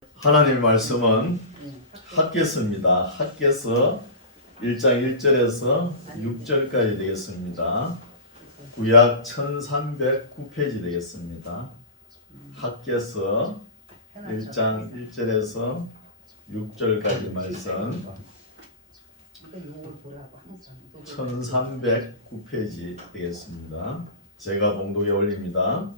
하나님의 말씀은 학개서입니다. 학개서 1장 1절에서 6절까지 되겠습니다. 구약 1309페이지 되겠습니다. 학개서 1장 1절에서 6절까지 말씀 1309페이지 되겠습니다. 제가 봉독에 올립니다.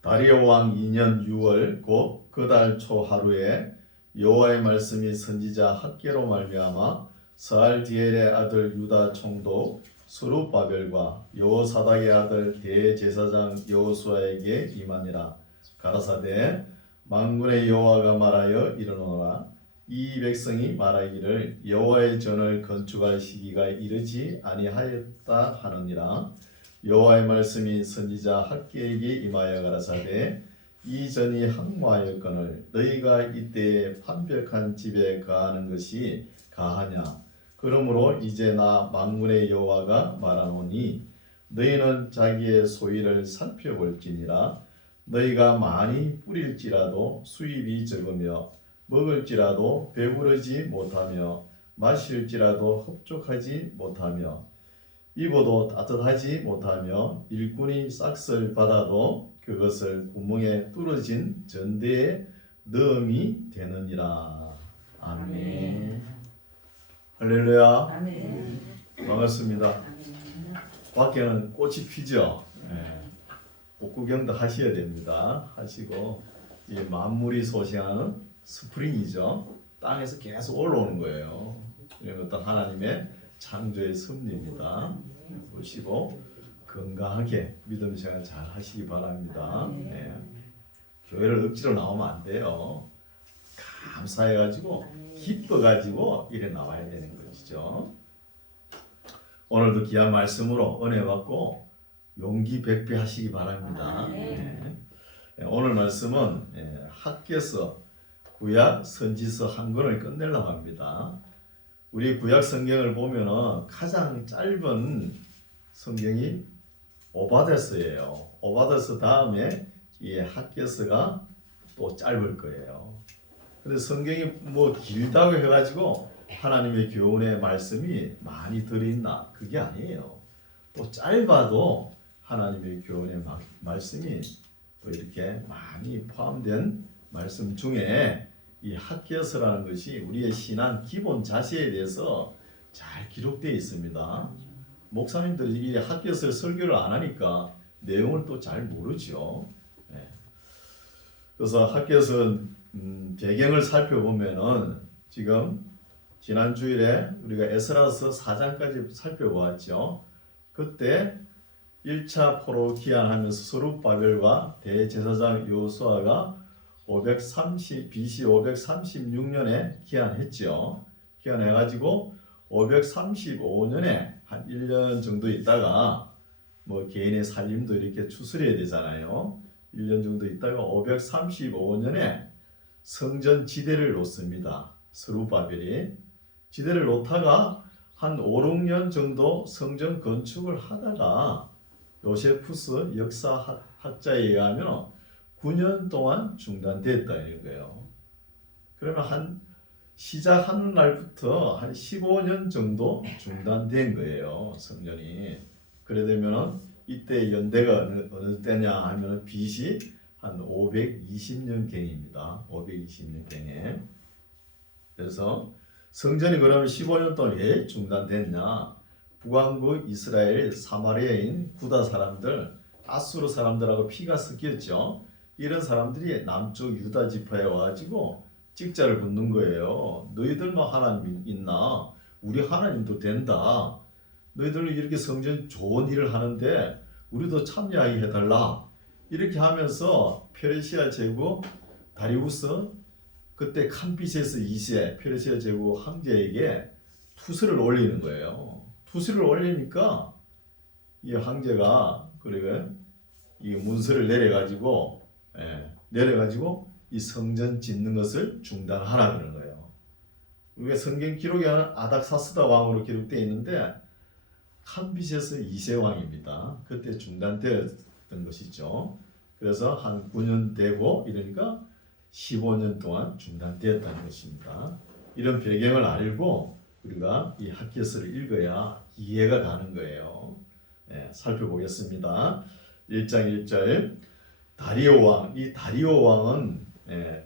다리오 왕 2년 6월 곧 그 달 초 하루에 여호와의 말씀이 선지자 학개로 말미암아 스알디엘의 아들 유다 총독 스룹바벨과 여호사닥의 아들 대제사장 여호수아에게 임하니라. 가라사대 만군의 여호와가 말하여 이르노라. 이 백성이 말하기를 여호와의 전을 건축할 시기가 이르지 아니하였다 하느니라. 여호와의 말씀이 선지자 학개에게 임하여 가라사대 이 전이 항모하였거늘 너희가 이때에 판벽한 집에 거하는 것이 가하냐. 그러므로 이제 나 만군의 여호와가 말하노니 너희는 자기의 소유를 살펴볼지니라. 너희가 많이 뿌릴지라도 수입이 적으며 먹을지라도 배부르지 못하며 마실지라도 흡족하지 못하며 입어도 따뜻하지 못하며 일꾼이 싹을 받아도 그것을 구멍에 뚫어진 전대에 넣음이 되느니라. 아멘. 할렐루야. 아멘. 반갑습니다. 아멘. 밖에는 꽃이 피죠. 꽃 구경도 하셔야 됩니다. 하시고 이 만물이 소생하는 스프링이죠. 땅에서 계속 올라오는 거예요. 이런 것도 하나님의 창조의 섭리입니다. 보시고 건강하게 믿음 생활 잘 하시기 바랍니다. 네. 교회를 억지로 나오면 안 돼요. 감사해가지고 기뻐가지고 이래 나와야 되는 것이죠. 오늘도 귀한 말씀으로 은혜 받고 용기 백배하시기 바랍니다. 네. 오늘 말씀은 학개서 구약 선지서 한 권을 끝내려고 합니다. 우리 구약 성경을 보면은 가장 짧은 성경이 오바데스예요. 오바데스 다음에 이 학개서가 또 짧을 거예요. 근데 성경이 뭐 길다고 해가지고 하나님의 교훈의 말씀이 많이 들어있나? 그게 아니에요. 또 짧아도 하나님의 교훈의 말씀이 또 이렇게 많이 포함된 말씀 중에 이 학개서라는 것이 우리의 신앙 기본 자세에 대해서 잘 기록되어 있습니다. 목사님들이 이 학개서를 설교를 안 하니까 내용을 또 잘 모르죠. 네. 그래서 학개서 배경을 살펴보면은 지금 지난 주일에 우리가 에스라서 4장까지 살펴보았죠. 그때 1차 포로 귀환하면서 스룹바벨과 대제사장 여호수아가 BC 536년에 귀환했죠. 귀환해가지고 535년에 한 1년 정도 있다가 뭐 개인의 살림도 이렇게 추스려야 되잖아요. 1년 정도 있다가 535년에 성전 지대를 놓습니다. 스룹바벨이 지대를 놓다가 한 5, 6년 정도 성전 건축을 하다가 요세푸스 역사학자에 의하면 9년 동안 중단됐다 이런 거예요. 그러면 한 시작하는 날부터 한 15년 정도 중단된 거예요. 성전이. 그래 되면은 이때 연대가 어느 때냐 하면은 BC 한 520년경입니다. 520년경에. 그래서 성전이 그러면 15년 동안 왜 중단됐냐? 북왕국 이스라엘 사마리아인 구다 사람들, 아수르 사람들하고 피가 섞였죠. 이런 사람들이 남쪽 유다 지파에 와가지고 찍자를 붙는 거예요. 너희들만 하나님 있나? 우리 하나님도 된다. 너희들 이렇게 성전 좋은 일을 하는데 우리도 참여하게 해달라. 이렇게 하면서 페르시아 제국 다리우스 그때 캄비세스 2세 페르시아 제국 황제에게 투스를 올리는 거예요. 투스를 올리니까 이 황제가 그러게 이 문서를 내려가지고 이 성전 짓는 것을 중단하라 그러는 거예요. 우리가 성경 기록에 아닥사스다 왕으로 기록되어 있는데 캄비세스 2세 왕입니다. 그때 중단되었던 것이죠. 그래서 한 9년 되고 이러니까 15년 동안 중단되었다는 것입니다. 이런 배경을 알고 우리가 이 학개서를 읽어야 이해가 가는 거예요. 살펴보겠습니다. 1장 1절 다리오 왕, 이 다리오 왕은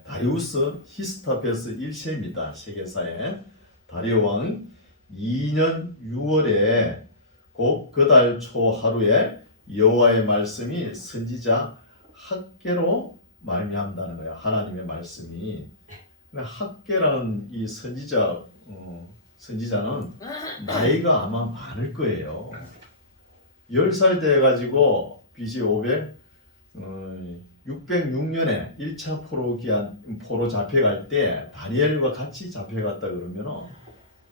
다리우스 히스타페스 1세입니다. 세계사에 다리오 왕 2년 6월에 곧 그 달 초 하루에 여호와의 말씀이 선지자 학개로 말미암다는 거예요. 하나님의 말씀이. 학개라는 이 선지자는 나이가 아마 많을 거예요. 10살 돼 가지고 BC 606년에 1차 포로 잡혀갈 때 다니엘과 같이 잡혀갔다 그러면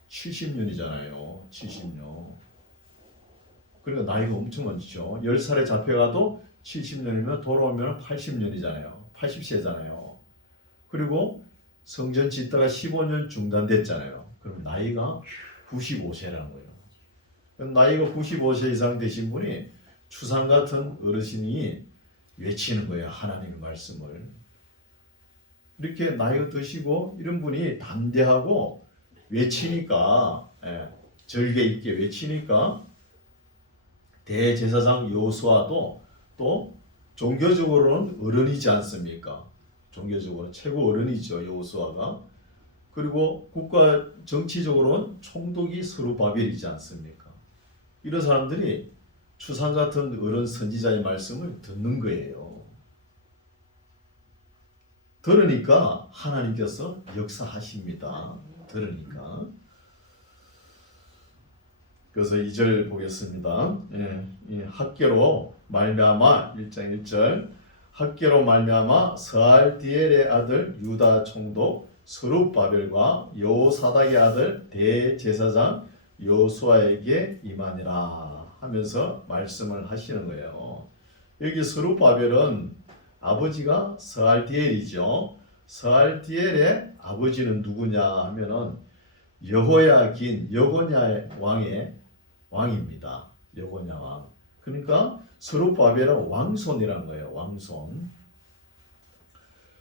70년이잖아요. 70년. 그러니까 나이가 엄청 많죠. 10살에 잡혀가도 70년이면 돌아오면 80년이잖아요. 80세잖아요. 그리고 성전 짓다가 15년 중단됐잖아요. 그럼 나이가 95세라는 거예요. 나이가 95세 이상 되신 분이 추상 같은 어르신이 외치는 거예요. 하나님의 말씀을. 이렇게 나이가 드시고 이런 분이 담대하고 외치니까 절개 있게 외치니까 대제사장 여호수아도 또 종교적으로는 어른이지 않습니까? 종교적으로 최고 어른이죠. 여호수아가. 그리고 국가 정치적으로는 총독이 스룹바벨이지 않습니까? 이런 사람들이 추상 같은 어른 선지자의 말씀을 듣는 거예요. 들으니까 하나님께서 역사하십니다. 들으니까. 그래서 2절 보겠습니다. 학개로 말미암아 1장 1절 학개로 말미암아 스알디엘의 아들 유다 총독 스룹바벨과 여호사닥의 아들 대제사장 여호수아에게 임하니라 하면서 말씀을 하시는 거예요. 여기 스룹바벨은 아버지가 스알디엘이죠. 스알디엘의 아버지는 누구냐 하면은 여호야긴 여고냐 왕입니다. 여고냐 왕. 그러니까 스룹바벨은 왕손이라는 거예요. 왕손.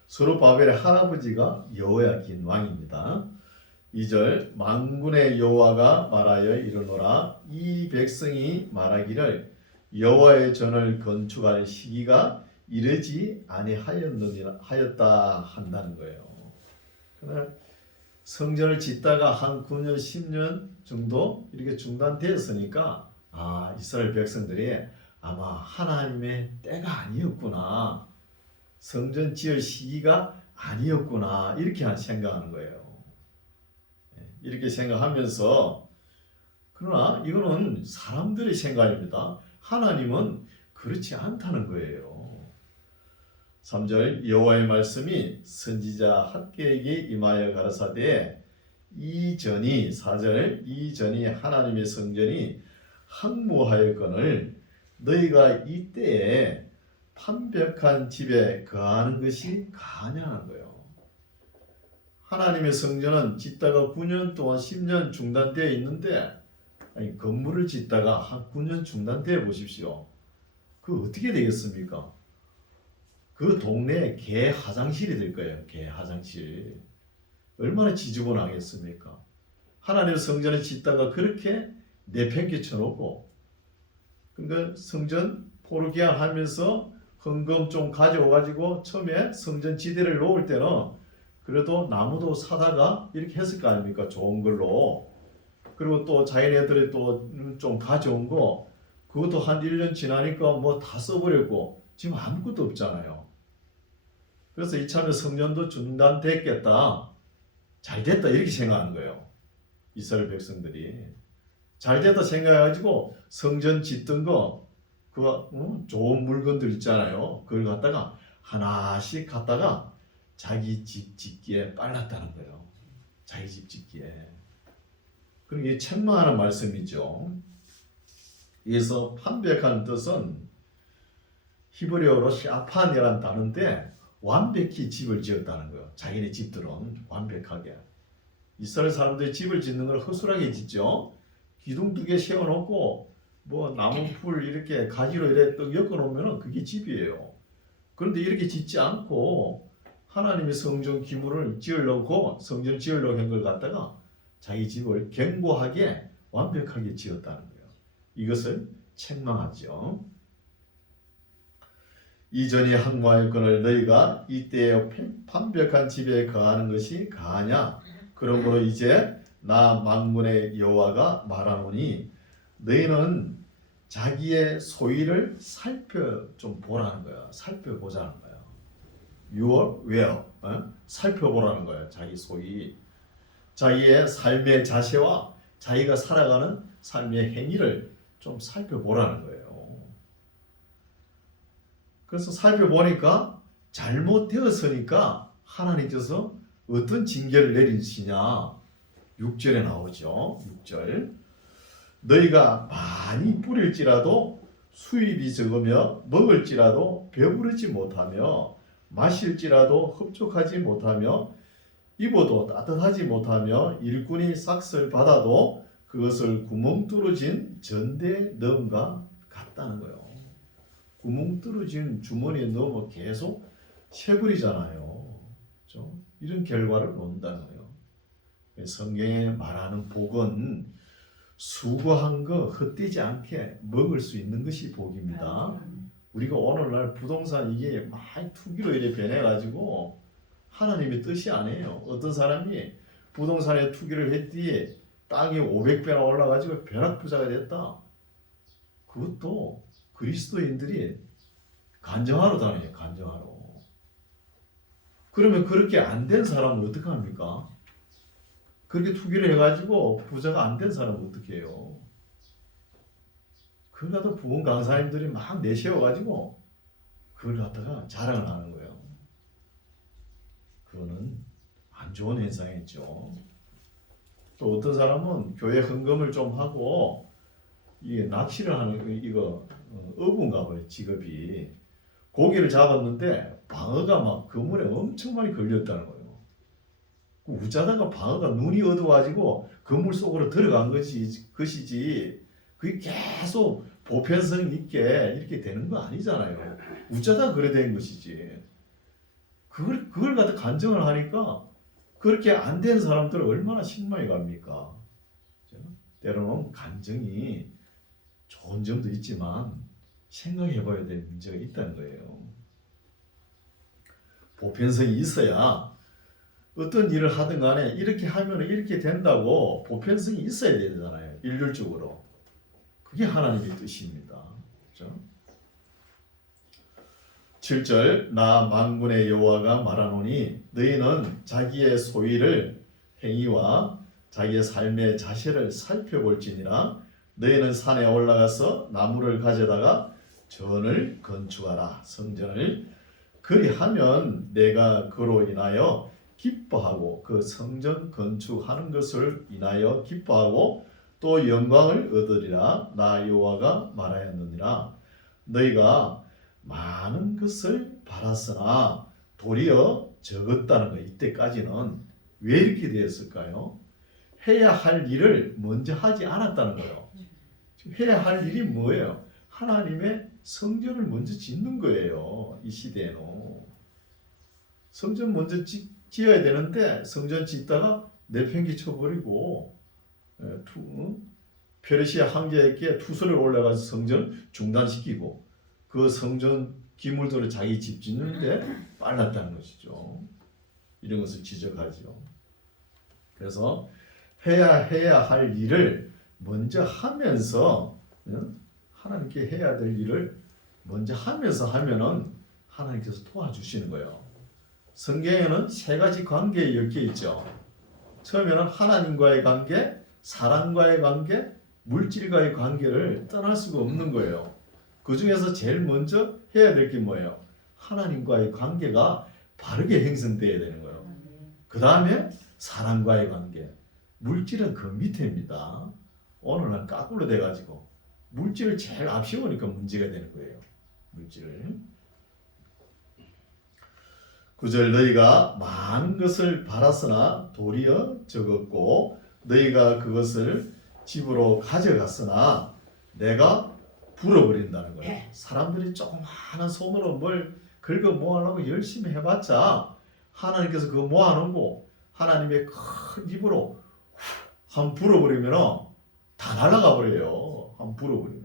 스룹바벨의 할아버지가 여호야긴 왕입니다. 2절 만군의 여호와가 말하여 이르노라 이 백성이 말하기를 여호와의 전을 건축할 시기가 이르지 아니하였다 한다는 거예요. 성전을 짓다가 한 9년 10년 정도 이렇게 중단되었으니까 이스라엘 백성들이 아마 하나님의 때가 아니었구나, 성전 지을 시기가 아니었구나 이렇게 생각하는 거예요. 이렇게 생각하면서 그러나 이거는 사람들의 생각입니다. 하나님은 그렇지 않다는 거예요. 3절 여호와의 말씀이 선지자 학개에게 임하여 가라사대 이전이 4절 이전이 하나님의 성전이 황무하였거늘 너희가 이때에 판벽한 집에 거하는 것이 가냐는 거예요. 하나님의 성전은 짓다가 9년 동안 10년 중단되어 있는데 건물을 짓다가 한 9년 중단되어 보십시오. 그 어떻게 되겠습니까? 그 동네에 개 화장실이 될 거예요. 개 화장실. 얼마나 지저분하겠습니까? 하나님의 성전을 짓다가 그렇게 내팽개쳐 놓고 그러니까 성전 포로기한 하면서 헌금 좀 가져와가지고 처음에 성전 지대를 놓을 때는 그래도 나무도 사다가 이렇게 했을 거 아닙니까? 좋은 걸로. 그리고 또 자기네들이 또 좀 가져온 거 그것도 한 1년 지나니까 뭐 다 써버렸고 지금 아무것도 없잖아요. 그래서 이참에 성전도 중단됐겠다. 잘 됐다 이렇게 생각하는 거예요. 이스라엘 백성들이. 잘 됐다 생각해가지고 성전 짓던 거 좋은 물건들 있잖아요. 그걸 갖다가 하나씩 갖다가 자기 집 짓기에 빨랐다는 거예요. 자기 집 짓기에. 그럼 이게 책망하는 말씀이죠. 여기서 판벽한 뜻은 히브리어로 샤판이라는 단어인데 완벽히 집을 지었다는 거예요. 자기네 집들은 완벽하게. 이스라엘 사람들이 집을 짓는 걸 허술하게 짓죠. 기둥 2개 세워놓고 뭐 나무 풀 이렇게 가지로 이렇게 엮어놓으면 그게 집이에요. 그런데 이렇게 짓지 않고 하나님이 성전 기물을 지으려고 성전 지으려고 한 걸 갖다가 자기 집을 견고하게 완벽하게 지었다는 거예요. 이것을 책망하죠. 이전에 항모하였거늘 너희가 이때에 판벽한 집에 거하는 것이 가하냐? 그러므로 이제 나 만군의 여호와가 말하노니 너희는 자기의 소위를 좀 보라는 거야. 살펴보자는 거야. Your where? 살펴보라는 거야. 자기 소위. 자기의 삶의 자세와 자기가 살아가는 삶의 행위를 좀 살펴보라는 거예요. 그래서 살펴보니까 잘못되었으니까 하나님께서 어떤 징계를 내리시냐? 6절에 나오죠. 6절. 너희가 많이 뿌릴지라도 수입이 적으며 먹을지라도 배부르지 못하며 마실지라도 흡족하지 못하며 입어도 따뜻하지 못하며 일꾼이 삭슬 받아도 그것을 구멍 뚫어진 전대에 넣은가 같다는 거예요. 구멍 뚫어진 주머니에 넣으면 계속 새버리잖아요. 그렇죠? 이런 결과를 논다는 거예요. 성경에 말하는 복은 수고한 거 헛되지 않게 먹을 수 있는 것이 복입니다. 우리가 오늘날 부동산 이게 많이 투기로 이렇게 변해가지고 하나님의 뜻이 아니에요. 어떤 사람이 부동산에 투기를 했더니 땅이 500배나 올라가지고 벼락부자가 됐다. 그것도 그리스도인들이 간증하러 다녀요. 간증하러. 그러면 그렇게 안 된 사람은 어떻게 합니까? 그렇게 투기를 해가지고 부자가 안 된 사람은 어떻게 해요? 그걸 갖다 부흥 강사님들이 막 내세워가지고 그걸 갖다가 자랑을 하는 거예요. 그거는 안 좋은 현상이죠. 또 어떤 사람은 교회 헌금을 좀 하고 이게 낚시를 하는 이거 어부인가 봐요. 직업이. 고기를 잡았는데 방어가 막 그물에 엄청 많이 걸렸다는 거예요. 우짜다가 방어가 눈이 어두워가지고 그물 속으로 들어간 것이지 그게 계속 보편성 있게 이렇게 되는 거 아니잖아요. 우짜다가 그래 된 것이지. 그걸 갖다 간증을 하니까 그렇게 안 된 사람들 얼마나 실망이 갑니까? 때로는 간증이 좋은 점도 있지만 생각해봐야 될 문제가 있다는 거예요. 보편성이 있어야 어떤 일을 하든 간에 이렇게 하면 이렇게 된다고 보편성이 있어야 되잖아요. 일률적으로. 그게 하나님의 뜻입니다. 그렇죠? 7절 나 만군의 여호와가 말하노니 너희는 자기의 소위를 행위와 자기의 삶의 자세를 살펴볼지니라 너희는 산에 올라가서 나무를 가져다가 전을 건축하라. 성전을 그리하면 내가 그로 인하여 기뻐하고 그 성전 건축하는 것을 인하여 기뻐하고 또 영광을 얻으리라. 나 여호와가 말하였느니라. 너희가 많은 것을 바랐으나 도리어 적었다는 거. 이때까지는 왜 이렇게 되었을까요? 해야 할 일을 먼저 하지 않았다는 거예요. 해야 할 일이 뭐예요? 하나님의 성전을 먼저 짓는 거예요. 이 시대에는 성전 먼저 지어야 되는데 성전 짓다가 내팽개 쳐버리고 페르시아 황제에게 투수를 올라가서 성전 중단시키고 그 성전 기물들을 자기 집 짓는데 빨랐다는 것이죠. 이런 것을 지적하죠. 그래서 해야 할 일을 먼저 하면서 하나님께 해야 될 일을 먼저 하면서 하면은 하나님께서 도와주시는 거예요. 성경에는 세 가지 관계에 엮여 있죠. 처음에는 하나님과의 관계, 사람과의 관계, 물질과의 관계를 떠날 수가 없는 거예요. 그 중에서 제일 먼저 해야 될 게 뭐예요? 하나님과의 관계가 바르게 형성되어야 되는 거예요. 그 다음에 사람과의 관계. 물질은 그 밑에입니다. 오늘날 까꿀로 돼가지고 물질을 제일 앞세우니까 문제가 되는 거예요. 물질을. 9절 너희가 많은 것을 바랐으나 도리어 적었고 너희가 그것을 집으로 가져갔으나 내가 불어버린다는 거예요. 사람들이 조그마한 손으로 뭘 긁어 모으려고 열심히 해봤자 하나님께서 그거 모아놓고 하나님의 큰 입으로 한 불어버리면 다 날아가 버려요. 한 불어버리면.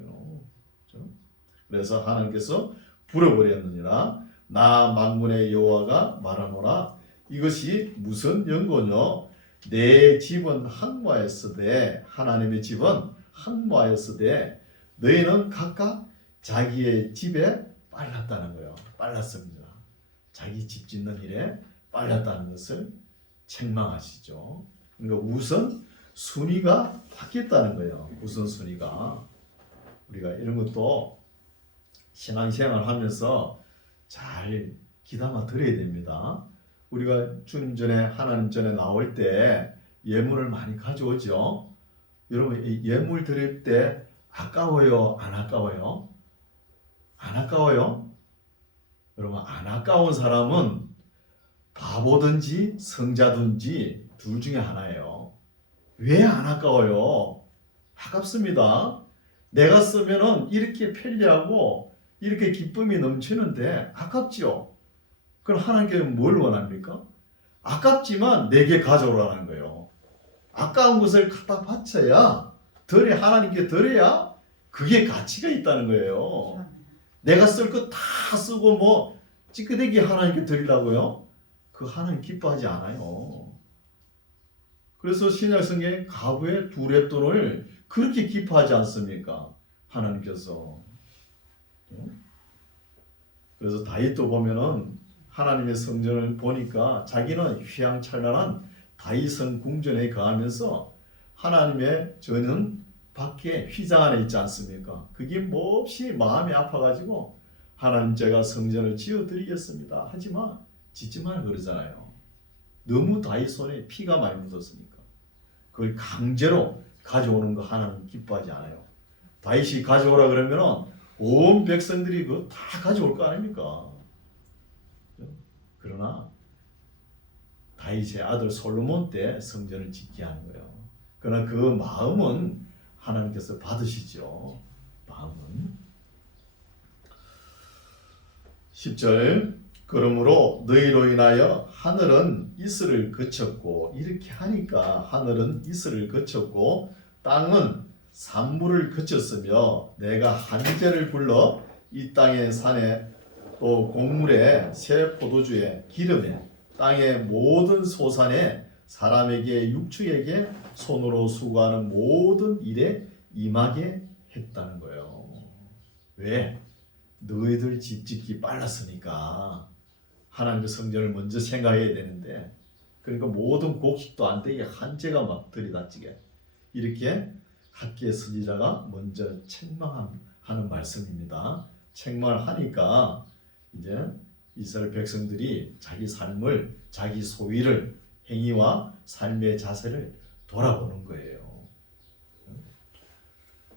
그래서 하나님께서 불어버렸느니라. 나 만군의 여호와가 말하노라. 이것이 무슨 연고뇨? 내 집은 항모하였으되, 하나님의 집은 항모하였으되 너희는 각각 자기의 집에 빨랐다는 거예요. 빨랐습니다. 자기 집 짓는 일에 빨랐다는 것을 책망하시죠. 그러니까 우선 순위가 바뀌었다는 거예요. 우선 순위가. 우리가 이런 것도 신앙생활 하면서 잘 귀담아 들어야 됩니다. 우리가 주님 전에, 하나님 전에 나올 때 예물을 많이 가져오죠. 여러분, 예물 드릴 때 아까워요? 안 아까워요? 안 아까워요? 여러분, 안 아까운 사람은 바보든지 성자든지 둘 중에 하나예요. 왜 안 아까워요? 아깝습니다. 내가 쓰면은 이렇게 편리하고 이렇게 기쁨이 넘치는데 아깝지요. 그럼 하나님께 뭘 원합니까? 아깝지만 내게 가져오라는 거예요. 아까운 것을 갖다 바쳐야, 하나님께 드려야 그게 가치가 있다는 거예요. 내가 쓸 거 다 쓰고 뭐 찌끄대기 하나님께 드리려고요? 그 하나님 기뻐하지 않아요. 그래서 신약성경에 가부의 두 렙돈을 그렇게 기뻐하지 않습니까? 하나님께서. 그래서 다윗도 보면은 하나님의 성전을 보니까 자기는 휘황찬란한 다윗성 궁전에 거하면서 하나님의 저는 밖에 휘장 안에 있지 않습니까? 그게 몹시 마음이 아파가지고 하나님, 제가 성전을 지어드리겠습니다. 하지만 짓지 말라 그러잖아요. 너무 다윗 손에 피가 많이 묻었으니까. 그걸 강제로 가져오는 거 하나님 기뻐하지 않아요. 다윗이 가져오라 그러면 온 백성들이 그거 다 가져올 거 아닙니까? 그러나 다윗의 아들 솔로몬 때 성전을 짓게 하는 거예요. 그러나 그 마음은 하나님께서 받으시죠. 마음은. 10절, 그러므로 너희로 인하여 하늘은 이슬을 거쳤고, 이렇게 하니까 하늘은 이슬을 거쳤고 땅은 산물을 거쳤으며, 내가 한재를 불러 이 땅의 산에 또 곡물에 새 포도주에 기름에 땅의 모든 소산에 사람에게 육축에게 손으로 수고하는 모든 일에 임하게 했다는 거예요. 왜? 너희들 집 짓기 빨랐으니까. 하나님의 성전을 먼저 생각해야 되는데, 그러니까 모든 곡식도 안 되게 한재가 막 들이닥치게, 이렇게 학기의 선지자가 먼저 책망하는 말씀입니다. 책망을 하니까 이제 이스라엘 백성들이 자기 삶을, 자기 소위를, 행위와 삶의 자세를 돌아보는 거예요.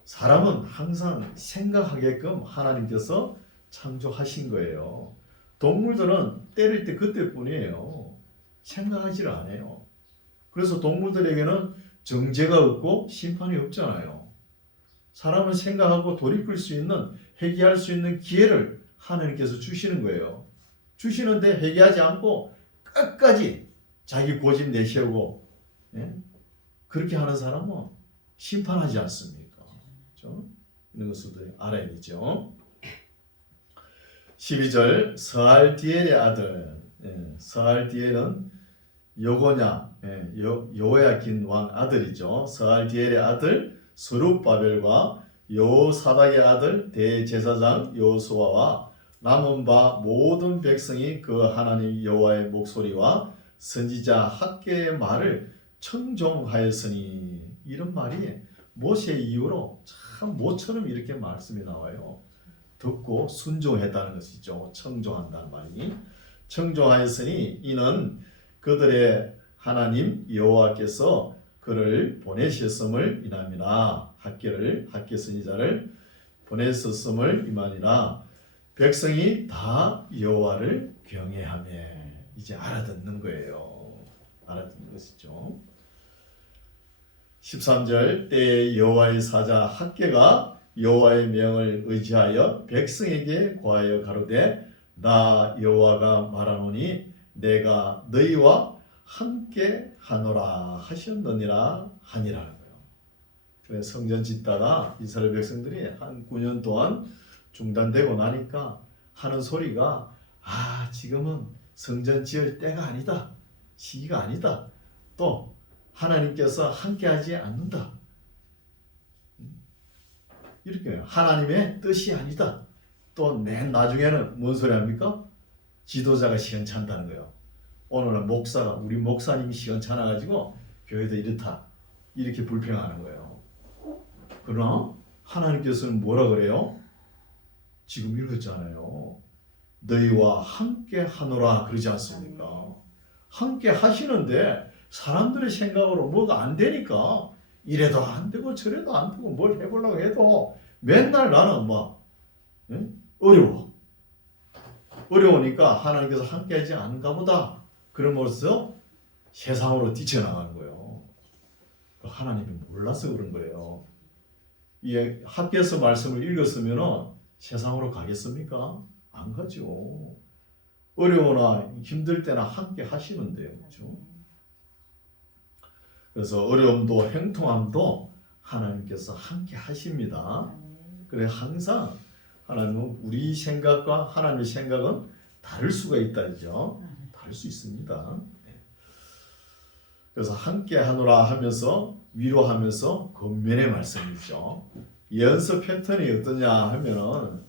사람은 항상 생각하게끔 하나님께서 창조하신 거예요. 동물들은 때릴 때 그때뿐이에요. 생각하지를 않아요. 그래서 동물들에게는 정죄가 없고 심판이 없잖아요. 사람은 생각하고 돌이킬 수 있는, 회개할 수 있는 기회를 하나님께서 주시는 거예요. 주시는데 회개하지 않고 끝까지 자기 고집 내세우고, 그렇게 하는 사람은 심판하지 않습니까? 그렇죠? 이런 것을 알아야겠죠. 12절, 스알디엘의 아들, 스알디엘은 여호야긴 왕 아들이죠. 스알디엘의 아들 스룹바벨과 여호사닥의 아들 대제사장 여호수아와 남은 바 모든 백성이 그 하나님 여호와의 목소리와 선지자 학개의 말을 청종하였으니, 이런 말이 모세 이후로 참 모처럼 이렇게 말씀이 나와요. 듣고 순종했다는 것이죠. 청종한다는 말이. 청종하였으니 이는 그들의 하나님 여호와께서 그를 보내셨음을 인함이라. 학개 선지자를 보내셨음을 임하니라. 백성이 다 여호와를 경외하며, 이제 알아듣는 거예요. 알아듣는 것이죠. 13절, 때에 여호와의 사자 학개가 여호와의 명을 의지하여 백성에게 고하여 가로되, 나 여호와가 말하노니 내가 너희와 함께 하노라 하셨느니라 하니라는 거예요. 그래서 성전 짓다가 이스라엘 백성들이 한 9년 동안 중단되고 나니까 하는 소리가 지금은 성전 지을 때가 아니다. 시기가 아니다. 또 하나님께서 함께하지 않는다. 이렇게 하나님의 뜻이 아니다. 또 맨 나중에는 뭔 소리 합니까? 지도자가 시원찮다는 거예요. 오늘은 목사가 우리 목사님이 시원찮아가지고 교회도 이렇다. 이렇게 불평하는 거예요. 그러나 하나님께서는 뭐라 그래요? 지금 읽었잖아요. 너희와 함께 하노라 그러지 않습니까? 함께 하시는데 사람들의 생각으로 뭐가 안 되니까 이래도 안 되고 저래도 안 되고 뭘 해보려고 해도 맨날 나는 어려우니까 하나님께서 함께하지 않은가 보다. 그러면서 세상으로 뛰쳐나가는 거예요. 하나님이 몰라서 그런 거예요. 이 학교에서 말씀을 읽었으면 세상으로 가겠습니까? 안 가죠. 어려우나 힘들 때나 함께 하시는데요. 그렇죠? 그래서 어려움도 행통함도 하나님께서 함께 하십니다. 그래 항상 하나님은 우리 생각과 하나님의 생각은 다를 수가 있다죠. 다를 수 있습니다. 그래서 함께 하노라 하면서 위로하면서 권면의 말씀이죠. 연습 패턴이 어떠냐 하면은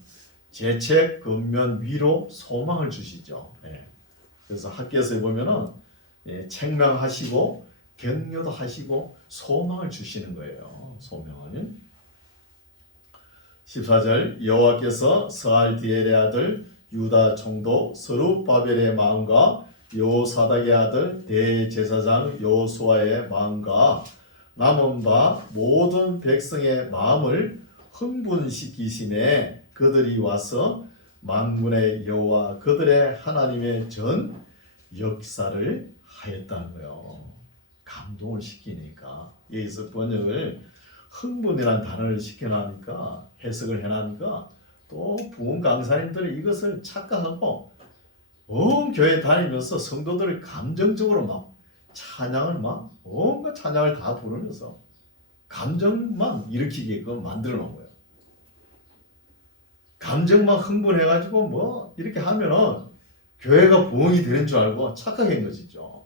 재책, 권면, 위로, 소망을 주시죠. 그래서 학교에서 보면은 책망하시고 격려도 하시고 소망을 주시는 거예요. 소명을. 14절 여호와께서 스알디엘의 아들 유다 총독 스룹바벨의 마음과 여호사닥의 아들 대제사장 여호수아의 마음과 남은 바 모든 백성의 마음을 흥분시키심에 그들이 와서 만군의 여호와 그들의 하나님의 전 역사를 하였다는 거예요. 감동을 시키니까 여기서 번역을 흥분이라는 단어를 시켜놓으니까 해석을 해놓으니까 또 부흥 강사님들이 이것을 착각하고 온 교회 다니면서 성도들을 감정적으로 막 찬양을 막 온갖 찬양을 다 부르면서 감정만 일으키게끔 만들어 놓은 거예요. 감정만 흥분해가지고 뭐 이렇게 하면은 교회가 부흥이 되는 줄 알고 착각한 것이죠.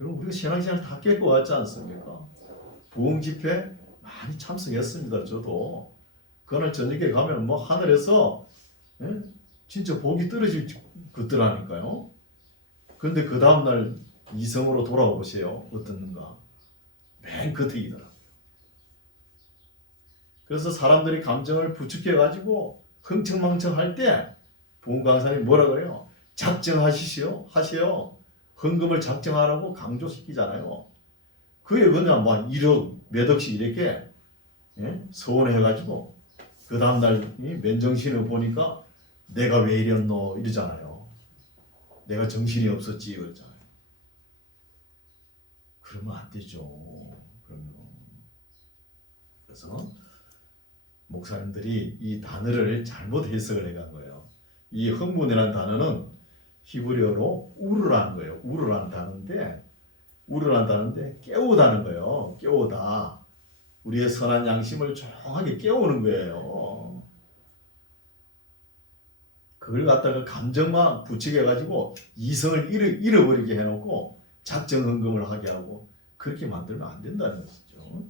여러분 우리가 신앙생활 다 깨고 왔지 않습니까? 부흥 집회 많이 참석했습니다. 저도 그날 저녁에 가면 뭐 하늘에서 진짜 복이 떨어질 것더라니까요. 그런데 그 다음날 이성으로 돌아오세요. 어떻는가? 맨 끝이더라고요. 그래서 사람들이 감정을 부축해가지고 흥청망청할 때 부흥 강사님 뭐라 그래요? 작정하시오. 하세요. 헌금을 작정하라고 강조시키잖아요. 그게 그냥 막 1억 몇 억씩 이렇게 서원해가지고 그 다음날 맨정신을 보니까 내가 왜 이랬노 이러잖아요. 내가 정신이 없었지 이러잖아요. 그러면 안 되죠. 그러면 그래서 목사님들이 이 단어를 잘못 해석을 해간 거예요. 이 흥분이라는 단어는 히브리어로 우르라는 거예요. 우르라는 단어인데 깨우다는 거예요. 깨우다. 우리의 선한 양심을 조용하게 깨우는 거예요. 그걸 갖다가 감정만 부추겨가지고 이성을 잃어버리게 해놓고 작정 헌금을 하게 하고 그렇게 만들면 안 된다는 것이죠.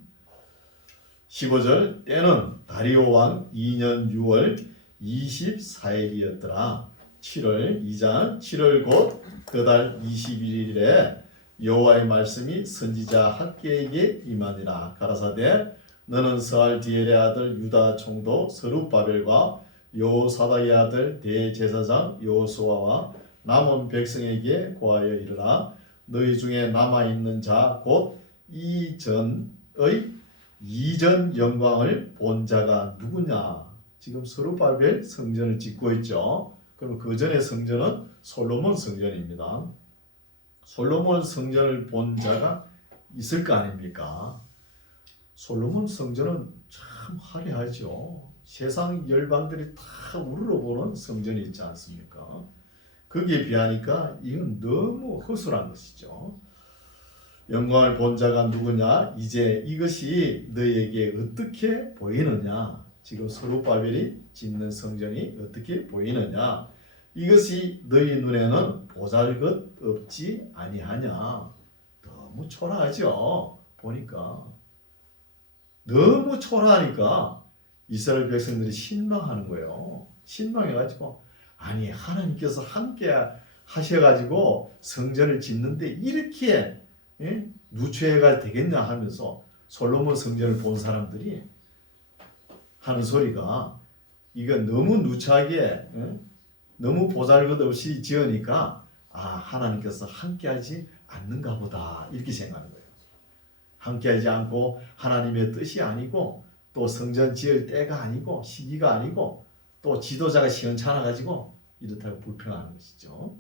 15절 때는 다리오 왕 2년 6월 24일이었더라. 7월 2장 7월 곧 그 달 21일에 여호와의 말씀이 선지자 학개에게 임하니라. 가라사대 너는 스알디엘의 아들 유다 총독 스룹바벨과 여호사닥의 아들 대제사장 여호수아와 남은 백성에게 고하여 이르라. 너희 중에 남아있는 자 곧 이전 영광을 본 자가 누구냐. 지금 스룹바벨 성전을 짓고 있죠. 그럼 그 전에 성전은 솔로몬 성전입니다. 솔로몬 성전을 본 자가 있을 거 아닙니까? 솔로몬 성전은 참 화려하죠. 세상 열방들이 다 우러러보는 성전이 있지 않습니까? 거기에 비하니까 이건 너무 허술한 것이죠. 영광을 본 자가 누구냐? 이제 이것이 너희에게 어떻게 보이느냐? 지금 스룹바벨이 짓는 성전이 어떻게 보이느냐? 이것이 너희 눈에는 보잘것 없지 아니하냐? 너무 초라하죠. 보니까 너무 초라하니까 이스라엘 백성들이 실망하는 거예요. 실망해가지고 아니 하나님께서 함께 하셔가지고 성전을 짓는데 이렇게 누추해가 되겠냐 하면서 솔로몬 성전을 본 사람들이 하는 소리가 이거 너무 누추하게 너무 보잘것없이 지으니까 하나님께서 함께하지 않는가 보다 이렇게 생각하는 거예요. 함께하지 않고 하나님의 뜻이 아니고 또 성전 지을 때가 아니고 시기가 아니고 또 지도자가 시원찮아 가지고 이렇다고 불평하는 것이죠.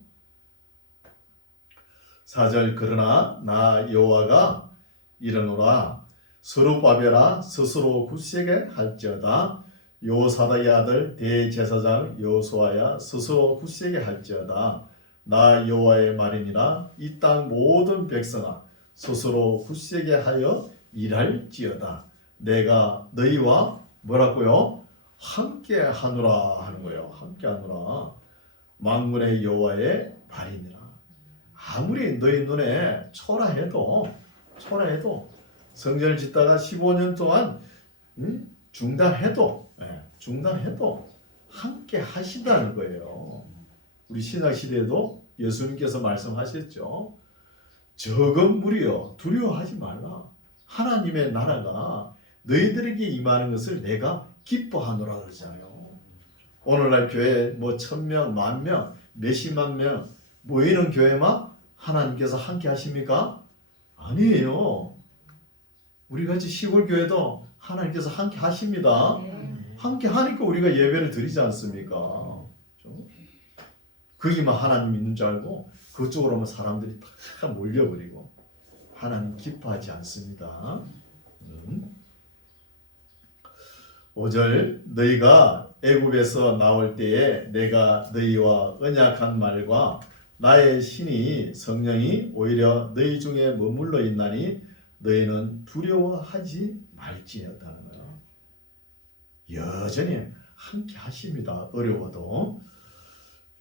4절 그러나 나 여호와가 이르노라 스룹바벨아 스스로 굳세게 할지어다 요사닥의 아들 대제사장 여호수아야 스스로 굳세게 할지어다 나 여호와의 말이니라 이 땅 모든 백성아 스스로 굳세게 하여 일할지어다 내가 너희와 뭐라고요? 함께 하노라 하는 거예요. 함께 하노라 만군의 여호와의 말이니라. 아무리 너희 눈에 초라해도 성전을 짓다가 15년 동안 중단해도 함께 하시다는 거예요. 우리 신약 시대에도 예수님께서 말씀하셨죠. 적은 무리여 두려워하지 말라. 하나님의 나라가 너희들에게 임하는 것을 내가 기뻐하노라 그러잖아요. 오늘날 교회 뭐 1000명, 10,000명, 몇십만 명 모이는 교회만 하나님께서 함께 하십니까? 아니에요. 우리 같이 시골 교회도 하나님께서 함께 하십니다. 함께 하니까 우리가 예배를 드리지 않습니까? 거기만 하나님 있는 줄 알고 그쪽으로만 사람들이 다 몰려버리고 하나님 기뻐하지 않습니다. 5절 너희가 애굽에서 나올 때에 내가 너희와 언약한 말과 나의 신이 성령이 오히려 너희 중에 머물러 있나니 너희는 두려워하지 말지어다는 거예요. 여전히 함께 하십니다. 어려워도.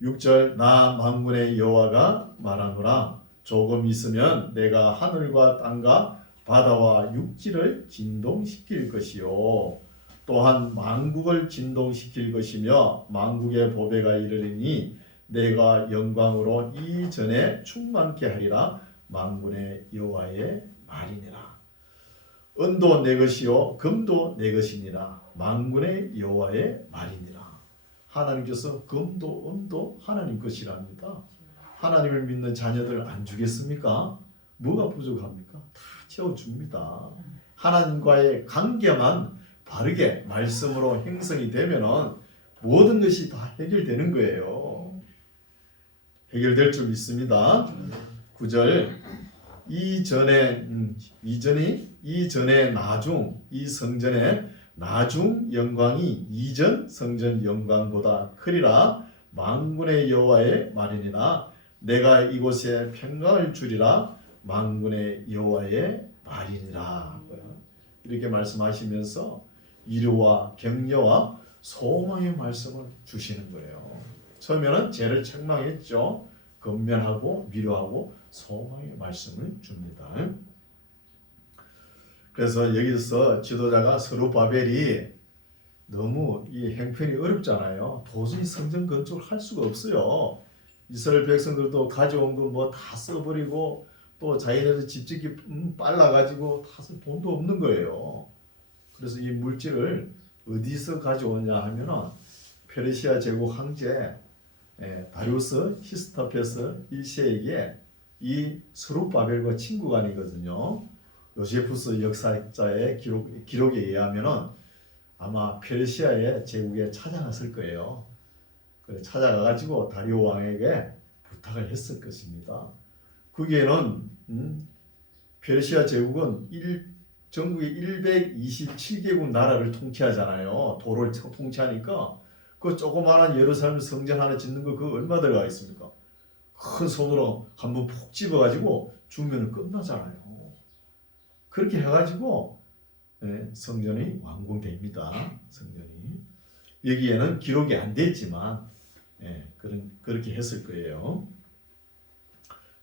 6절 나 만군의 여호와가 말하노라 조금 있으면 내가 하늘과 땅과 바다와 육지를 진동시킬 것이요 또한 만국을 진동시킬 것이며 만국의 보배가 이르리니 내가 영광으로 이전에 충만케 하리라 만군의 여호와의 말이니라. 은도 내 것이요 금도 내 것이니라 만군의 여호와의 말이니라. 하나님께서 금도 은도 하나님 것이랍니다. 하나님을 믿는 자녀들 안 주겠습니까? 뭐가 부족합니까? 다 채워줍니다. 하나님과의 관계만 바르게 말씀으로 형성이 되면은 모든 것이 다 해결되는 거예요. 해결될 줄 믿습니다. 9절 이전에 나중 이 성전의 나중 영광이 이전 성전 영광보다 크리라 만군의 여호와의 말이니라 내가 이곳에 평강을 주리라 만군의 여호와의 말이니라. 이렇게 말씀하시면서 위로와 격려와 소망의 말씀을 주시는 거예요. 처음에는 죄를 책망했죠. 권면하고 위로하고 소망의 말씀을 줍니다. 그래서 여기서 지도자가 스룹바벨이 너무 이 형편이 어렵잖아요. 도저히 성전 건축을 할 수가 없어요. 이스라엘 백성들도 가져온 거 뭐 다 써버리고 또 자기네들 집 짓기 빨라가지고 다 돈도 없는 거예요. 그래서 이 물질을 어디서 가져오냐 하면은 페르시아 제국 황제 다리우스 히스토페스 1세에게 이 스룹바벨과 친구간이거든요. 요세푸스 역사자의 기록에 의하면은 아마 페르시아의 제국에 찾아갔을 거예요. 그래 찾아가가지고 다리오 왕에게 부탁을 했을 것입니다. 거기에는 페르시아 제국은 전국에 127개국 나라를 통치하잖아요. 도를 통치하니까 그 조그마한 예루살렘 성전 하나 짓는 거 그거 얼마 들어가 있습니까? 큰 손으로 한번 푹 집어가지고 주면 끝나잖아요. 그렇게 해가지고 성전이 완공됩니다. 성전이 여기에는 기록이 안 됐지만 그렇게 했을 거예요.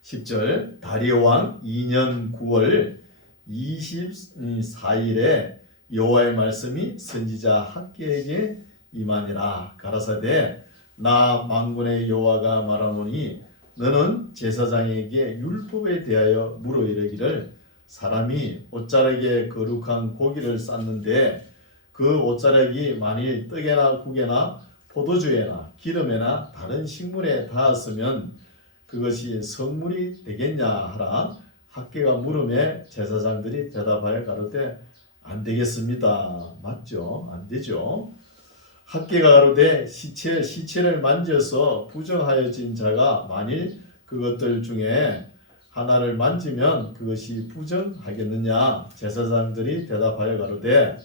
10절 다리오 왕 2년 9월 24일에 여호와의 말씀이 선지자 학개에게 임하니라. 가라사대 나 만군의 여호와가 말하노니 너는 제사장에게 율법에 대하여 물어 이르기를 사람이 옷자락에 거룩한 고기를 쌌는데 그 옷자락이 만일 떡에나 국에나 포도주에나 기름에나 다른 식물에 닿았으면 그것이 성물이 되겠냐 하라. 학개가 물음에 제사장들이 대답하여 가로되 안 되겠습니다. 맞죠? 안 되죠. 학개가 가로되 시체를 만져서 부정하여진 자가 만일 그것들 중에 하나를 만지면 그것이 부정하겠느냐? 제사장들이 대답하여 가로되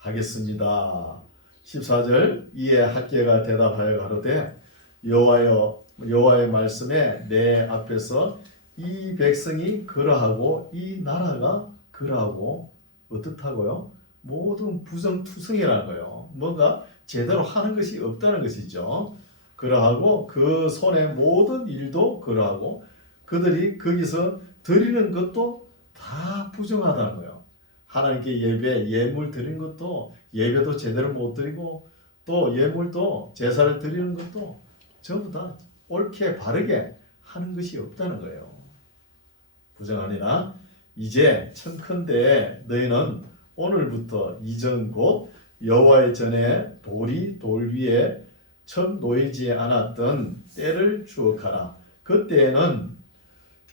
부정하겠습니다. 14절 이에 학개가 대답하여 가로되 여호와의 말씀에 내 앞에서 이 백성이 그러하고 이 나라가 그러하고 어떻다고요? 모든 부정투성이라는 거예요. 뭔가 제대로 하는 것이 없다는 것이죠. 그러하고 그 손의 모든 일도 그러하고 그들이 거기서 드리는 것도 다 부정하다는 거예요. 하나님께 예물 드리는 것도 예배도 제대로 못 드리고 또 예물도 제사를 드리는 것도 전부 다 옳게 바르게 하는 것이 없다는 거예요. 부정하니라 이제 청컨대 너희는 오늘부터 이전 곧 여호와의 전에 돌이 돌 위에 처음 놓이지 않았던 때를 추억하라. 그때에는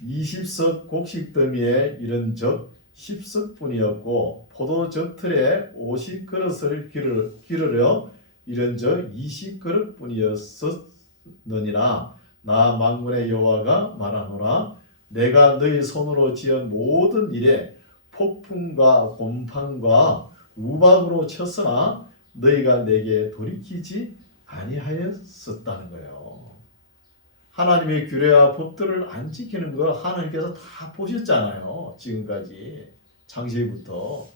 20석 곡식 더미에 이른적 10석뿐이었고 포도 젖틀에 50그릇을 기르려 이른적 20그릇뿐이었느니라. 나 만군의 여호와가 말하노라. 내가 너희 손으로 지은 모든 일에 폭풍과 곰팡과 우박으로 쳤으나 너희가 내게 돌이키지 아니하였었다는 거예요. 하나님의 규례와 법들을 안 지키는 걸 하나님께서 다 보셨잖아요. 지금까지 창세기부터.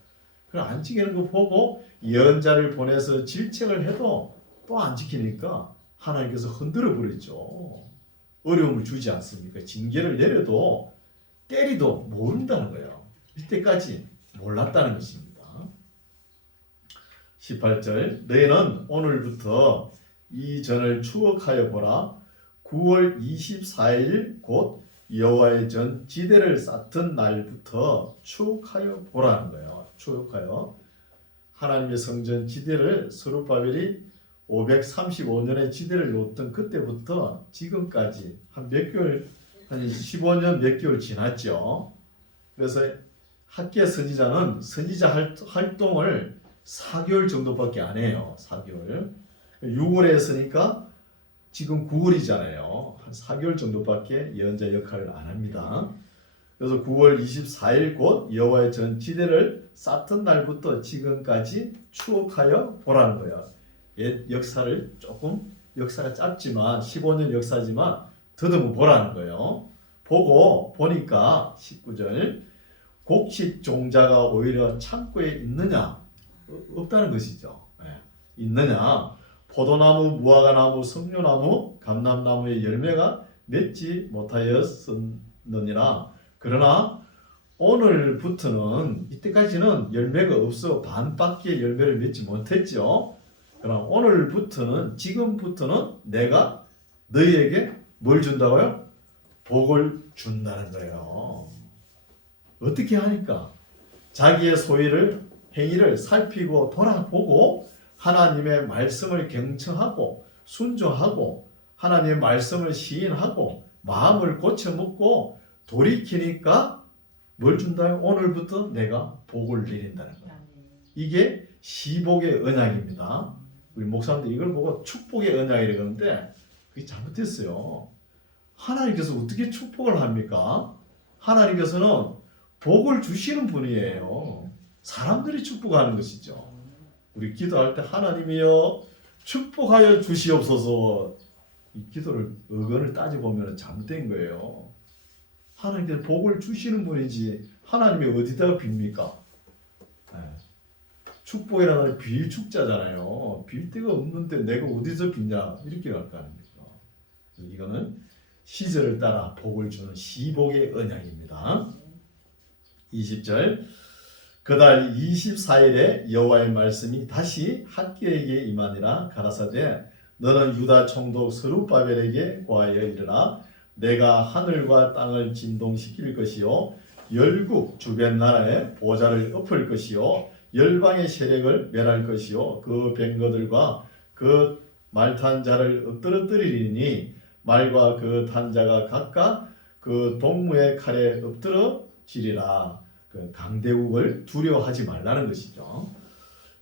그걸 안 지키는 거 보고 예언자를 보내서 질책을 해도 또 안 지키니까 하나님께서 흔들어 버렸죠. 어려움을 주지 않습니까? 징계를 내려도 때리도 모른다는 거예요. 이때까지 몰랐다는 것입니다. 18절 너희는 오늘부터 이 전을 추억하여 보라. 9월 24일 곧 여호와의 전 지대를 쌓던 날부터 추억하여 보라는 거예요. 추억하여 하나님의 성전 지대를 스룹바벨이 535년에 지대를 놓던 그때부터 지금까지 한 몇 개월, 한 15년 몇 개월 지났죠. 그래서 학개 선지자는 선지자 활동을 4개월 정도밖에 안 해요. 4개월. 6월에 했으니까 지금 9월이잖아요. 한 4개월 정도밖에 예언자 역할을 안 합니다. 그래서 9월 24일 곧 여호와의 전 지대를 쌓던 날부터 지금까지 추억하여 보라는 거예요. 옛 역사를 역사가 짧지만 15년 역사지만 더듬어 보라는 거예요. 보니까 19절 곡식 종자가 오히려 창고에 있느냐? 없다는 것이죠. 있느냐? 포도나무, 무화과나무, 석류나무, 감람나무의 열매가 맺지 못하였느니라. 그러나 오늘부터는 이때까지는 열매가 없어 반밖에 열매를 맺지 못했죠. 그러나 오늘부터는 지금부터는 내가 너희에게 뭘 준다고요? 복을 준다는 거예요. 어떻게 하니까? 자기의 행위를 살피고 돌아보고 하나님의 말씀을 경청하고 순종하고 하나님의 말씀을 시인하고 마음을 고쳐먹고 돌이키니까 뭘 준다요? 오늘부터 내가 복을 내린다는 거예요. 이게 시복의 언약입니다. 우리 목사님들 이걸 보고 축복의 언약이라고 그러는데 그게 잘못됐어요. 하나님께서 어떻게 축복을 합니까? 하나님께서는 복을 주시는 분이에요. 사람들이 축복하는 것이죠. 우리 기도할 때 하나님이여 축복하여 주시옵소서 이 기도를 의건을 따져보면 잘못된 거예요. 하나님께서 복을 주시는 분이지 하나님이 어디다가 빕니까? 네. 축복이라는 건 빌 축자잖아요. 빌 데가 없는데 내가 어디서 빚냐 이렇게 갈 거 아닙니까? 이거는 시절을 따라 복을 주는 시복의 언약입니다. 20절 그달 24일에 여호와의 말씀이 다시 학기에게 임하니라. 가라사대 너는 유다 총독 스룹바벨에게 고하여 이르라. 내가 하늘과 땅을 진동시킬 것이요 열국 주변 나라의 보좌를 엎을 것이요 열방의 세력을 멸할 것이요 그 병거들과 그 말탄 자를 엎드러뜨리리니 말과 그 탄자가 각각 그 동무의 칼에 엎드러지리라. 그 강대국을 두려워하지 말라는 것이죠.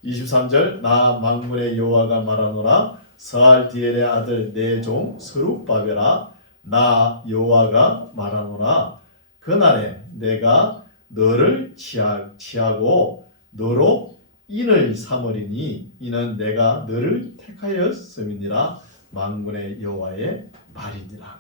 23절 나 만군의 여호와가 말하노라. 스알디엘의 아들 내 종 스룹바벨아 나 여호와가 말하노라. 그날에 내가 너를 취하고 너로 인을 삼으리니 이는 내가 너를 택하였음이니라. 만군의 여호와의 말이니라.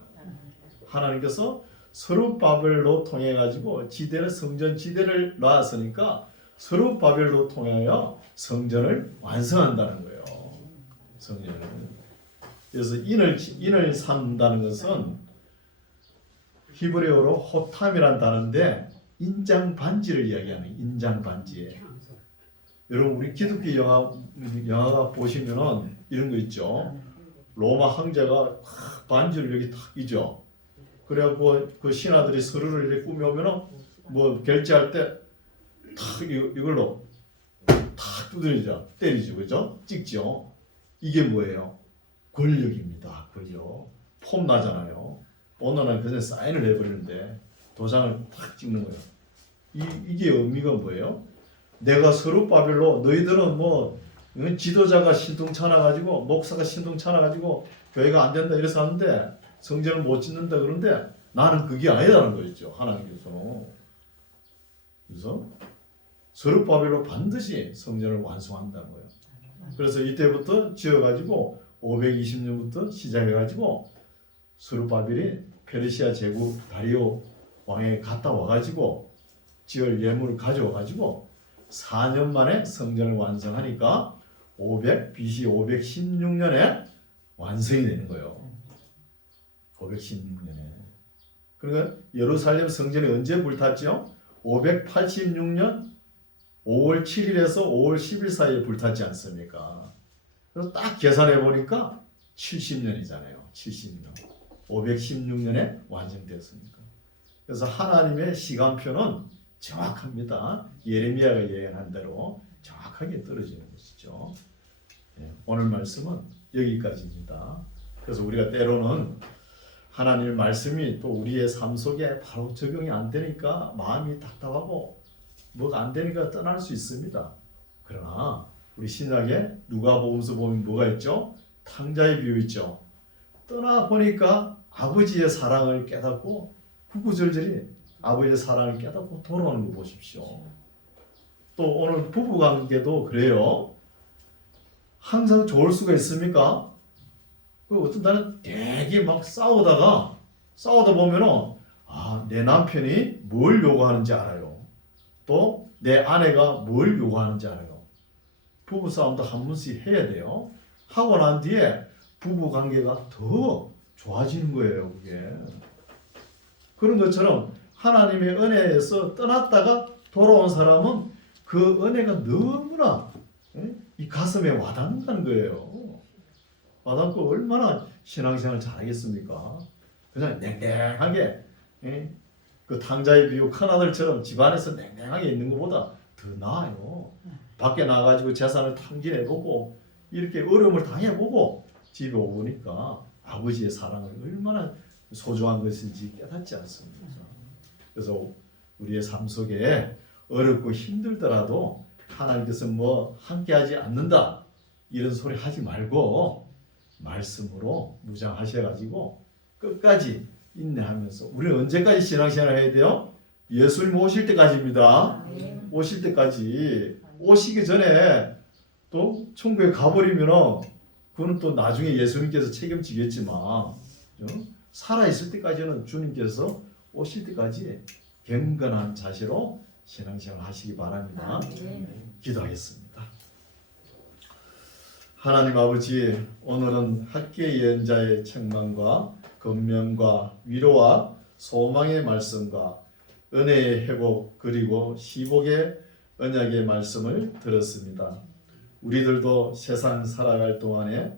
하나님께서 스룹바벨로 통해 가지고 지대를 성전 지대를 놨으니까 스룹바벨로 통하여 성전을 완성한다는 거예요. 성전을. 그래서 인을 삼다는 것은 히브리어로 호탐이란 단어인데 인장 반지를 이야기하는 인장 반지에. 여러분 우리 기독교 영화가 보시면은 이런 거 있죠. 로마 황제가 반지를 여기 탁 이죠. 그래갖고 그 신하들이 서류를 이렇게 꾸며오면은 뭐 결제할 때 탁 이걸로 탁 두드리죠. 때리죠. 그죠? 찍죠. 이게 뭐예요? 권력입니다. 권력. 폼 나잖아요. 어느 날 그냥 사인을 해버리는데 도장을 탁 찍는 거예요. 이게 의미가 뭐예요? 내가 스룹바벨로 너희들은 뭐 지도자가 신통찮아가지고 목사가 신통찮아가지고 교회가 안 된다 이래서 하는데 성전을 못 짓는다 그런데 나는 그게 아니라는 거였죠. 하나님께서. 그래서 스룹바벨로 반드시 성전을 완성한다는 거예요. 그래서 이때부터 지어가지고 520년부터 시작해가지고 스룹바벨이 페르시아 제국 다리오 왕에 갔다 와가지고 지을 예물을 가져와가지고 4년 만에 성전을 완성하니까 BC 516년에 완성이 되는 거예요. 516년에. 그러니까 예루살렘 성전이 언제 불탔죠? 586년 5월 7일에서 5월 10일 사이에 불탔지 않습니까? 그래서 딱 계산해 보니까 70년이잖아요. 70년. 516년에 완성되었습니까? 그래서 하나님의 시간표는 정확합니다. 예레미야가 예언한 대로 정확하게 떨어지는 것이죠. 오늘 말씀은 여기까지입니다. 그래서 우리가 때로는 하나님의 말씀이 또 우리의 삶 속에 바로 적용이 안 되니까 마음이 답답하고 뭐가 안 되니까 떠날 수 있습니다. 그러나 우리 신약에 누가복음서 보면 뭐가 있죠? 탕자의 비유 있죠. 떠나보니까 아버지의 사랑을 깨닫고 구구절절히 아버지의 사랑을 깨닫고 돌아오는 거 보십시오. 또 오늘 부부관계도 그래요. 항상 좋을 수가 있습니까? 어떤 날은 되게 막 싸우다 보면은 내 남편이 뭘 요구하는지 알아요. 또 내 아내가 뭘 요구하는지 알아요. 부부싸움도 한 번씩 해야 돼요. 하고 난 뒤에 부부관계가 더 좋아지는 거예요. 그게. 그런 것처럼 하나님의 은혜에서 떠났다가 돌아온 사람은 그 은혜가 너무나 이 가슴에 와닿는다는 거예요. 와닿고 얼마나 신앙생활 잘하겠습니까? 그냥 냉랭하게 그 탕자의 비유 큰아들처럼 집안에서 냉랭하게 있는 것보다 더 나아요. 밖에 나가지고 재산을 탕진해보고 이렇게 어려움을 당해보고 집에 오니까 아버지의 사랑을 얼마나 소중한 것인지 깨닫지 않습니까? 그래서 우리의 삶 속에 어렵고 힘들더라도 하나님께서 뭐 함께하지 않는다 이런 소리 하지 말고 말씀으로 무장하셔가지고 끝까지 인내하면서 우리는 언제까지 신앙생활을 해야 돼요? 예수님 오실 때까지입니다. 오실 때까지. 오시기 전에 또 천국에 가버리면 그거는 또 나중에 예수님께서 책임지겠지만 살아 있을 때까지는 주님께서 오실 때까지 경건한 자세로 신앙생활 하시기 바랍니다. 기도하겠습니다. 하나님 아버지, 오늘은 학교 예언자의 책망과 권면과 위로와 소망의 말씀과 은혜의 회복 그리고 시복의 언약의 말씀을 들었습니다. 우리들도 세상 살아갈 동안에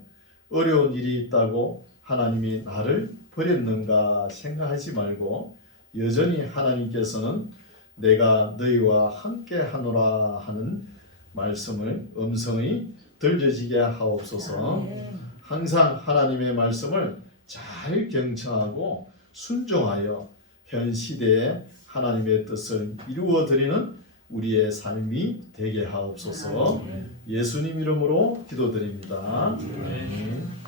어려운 일이 있다고 하나님이 나를 버렸는가 생각하지 말고 여전히 하나님께서는 내가 너희와 함께 하노라 하는 말씀을 음성이 들려지게 하옵소서. 항상 하나님의 말씀을 잘 경청하고 순종하여 현 시대에 하나님의 뜻을 이루어 드리는 우리의 삶이 되게 하옵소서. 예수님 이름으로 기도드립니다. 아멘.